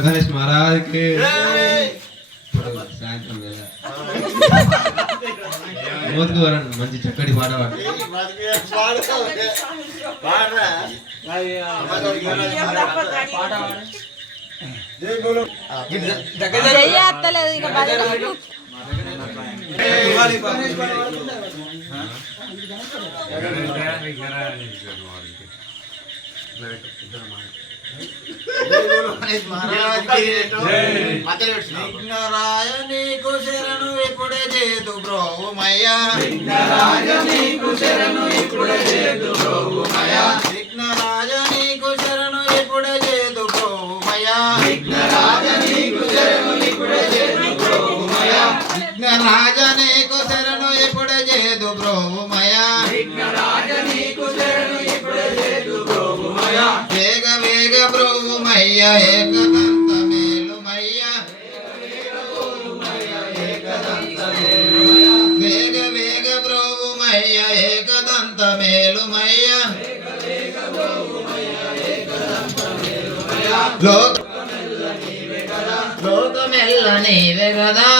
गणेश महाराज के సాయంత్రం వేళ మోదుకు వరండి మంచి చక్కటి పాట విఘ్నరాజని కుశరణు ఇప్పుడే చేదు బ్రోమయ్యా విఘ్నరాజని కుశరణు ఇప్పుడే చేదు బ్రోమయ్యా విఘ్నరాజని కుశరణు ఇప్పుడే చేదు బ్రోమయ్యా విఘ్నరాజని కుశరణు ఇప్పుడే చేదు బ్రోమయ్యా విఘ్నరాజని కుశరణు ఇప్పుడే చేదు బ్రోమయ్యా విఘ్నరాజని కుశరణు ఇప్పుడే చేదు బ్రోమయ్యా వేగ వేగ బ్రోమయ్య ఏకదంత మేలుమయ్య వేగ వేగ బ్రోమయ్య ఏకదంత మేలుమయ్య లోకమెల్ల నీవే గదా